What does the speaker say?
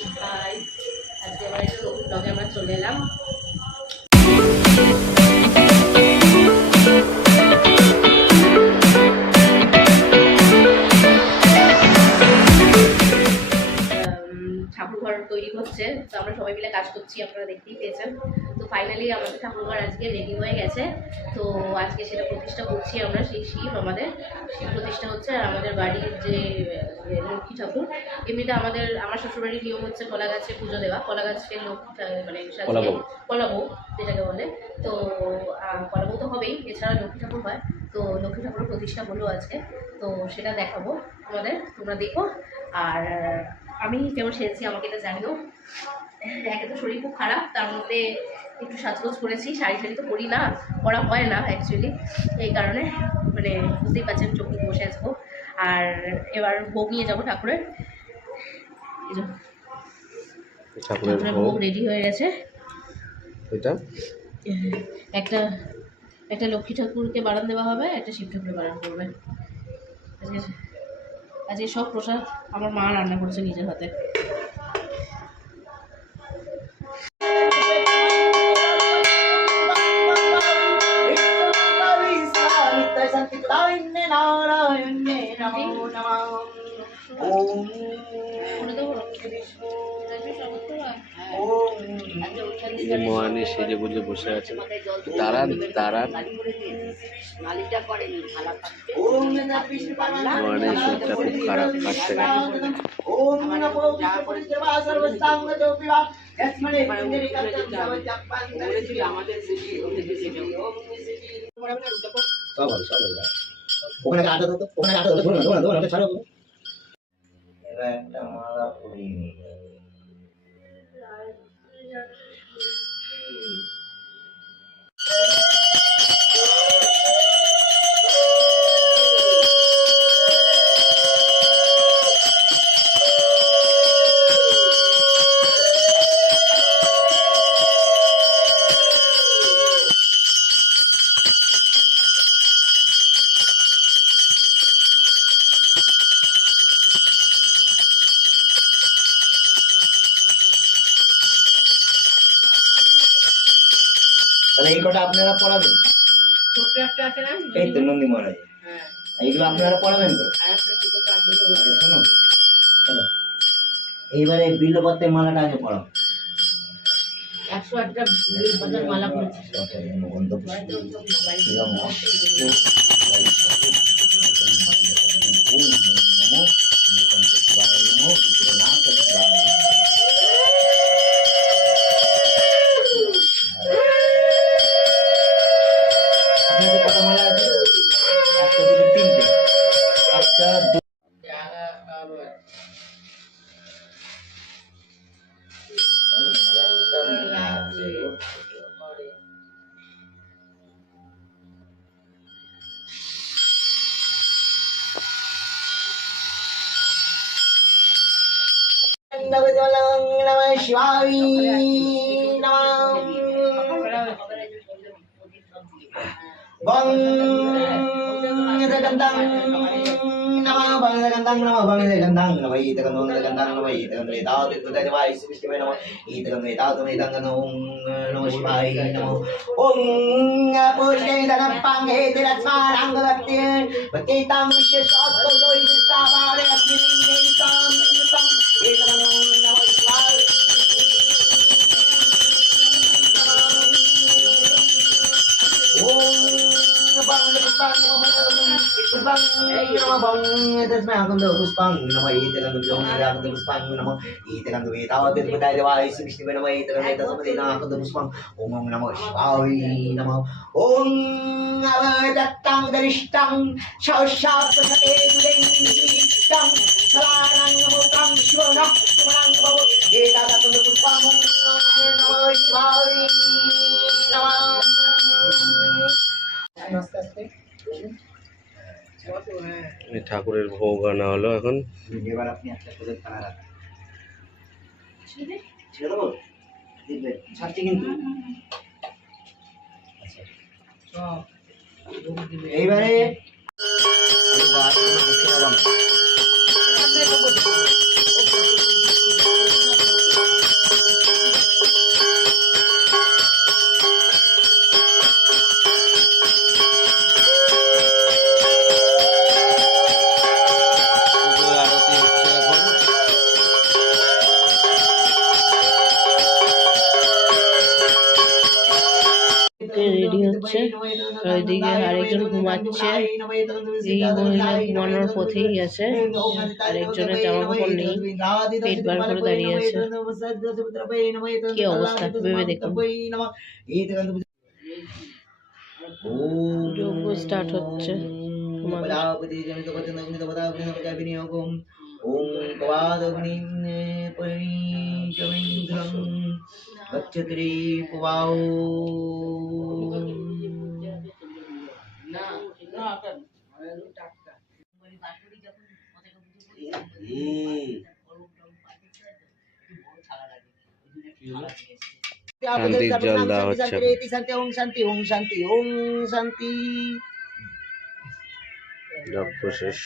High, আজকে আবার একটা নতুন ব্লগে আমরা চলে এলাম। ঠাকুরঘর তৈরি হচ্ছে, তো আমরা সবাই মিলে কাজ করছি, আপনারা দেখতেই পেয়েছেন। তো ফাইনালি আমাদের ঠাকুরঘর আজকে রেডি হয়ে গেছে। তো আজকে সেটা প্রতিষ্ঠা করছি আমরা। সেই শিব আমাদের শিব প্রতিষ্ঠা হচ্ছে। আর আমাদের বাড়ির যে লক্ষ্মী ঠাকুর, এমনিতে আমার শ্বশুরবাড়ির নিয়ম হচ্ছে কলা গাছে পুজো দেওয়া, কলা গাছের লক্ষ্মী মানে কলাবউ যেটাকে বলে। তো কলাবউ তো হবেই, এছাড়া লক্ষ্মী ঠাকুর হয়। তো লক্ষ্মী ঠাকুরের প্রতিষ্ঠা হলো আজকে, তো সেটা দেখাবো তোমাদের, তোমরা দেখো। আর আমি কেমন সেরেছি আমাকে এটা জানিও। একে তো শরীর খুব খারাপ, তার মধ্যে একটু সাজগোজ করেছি। শাড়ি তো পরি না, পরা হয় না অ্যাকচুয়ালি, এই কারণে মানে বুঝতেই পারছেন চোখ নিয়ে বসে আসবো। আর এবার ভোগ নিয়ে যাবো ঠাকুরের। ঠাকুরের ভোগ রেডি হয়ে গেছে। এটা একটা লক্ষ্মী ঠাকুরকে বাড়ান দেওয়া হবে, একটা শিব ঠাকুরকে বাড়ান করবে। আজকে সব প্রসাদ আমার মা রান্না করেছে নিজের হাতে। মহানি সেজে বুঝে বসে আছে। দাঁড়ান মহানির শরীরটা খুব খারাপ, কাটতে ওখানে কাটা হতো, ওখানে কাটা হতো, ধরুন ছাড়ো। একটা মালা পরিয়ে নিয়ে তাহলে এই কটা আপনারা পড়াবেন? ছোট্ট একটা আছে না, এই তো নন্দী মহারাজ। হ্যাঁ, এইগুলো আপনারা পড়াবেন তো? শোনো, এইবারে বিল্লপত্রের মালাটা আগে পড়াও। 108টা বিলপাতার মালা করেছি। কটা মালা আছে? একটা, দুটো, তিনটে। একটা নমঃ শিবায় ঠাকুরের ভোগ আনা হলো এখন। এবার আপনি একটা করে খানা রাখেন। ছেড়ে দেবো? ছাড়ছি কিন্তু। এইবারে ওইদিকে আরেকজন ঘুমাচ্ছে, এই মহিলা ঘুমানোর পথেই আছে, আরেকজনের জামা কাপড় নেই, পেট বার করে দাঁড়িয়ে আছে। কি অবস্থা ভেবে দেখুন। যোগ্য স্টার্ট হচ্ছে তোমাদের। ওম পবাদগ্নিম পরিচমেন্দ্রং গচ্ছত্রি পবাও। শান্তির জল দেওয়া হচ্ছে। শান্তি ওম শান্তি ওম শান্তি ওম শান্তি। যজ্ঞ শেষ।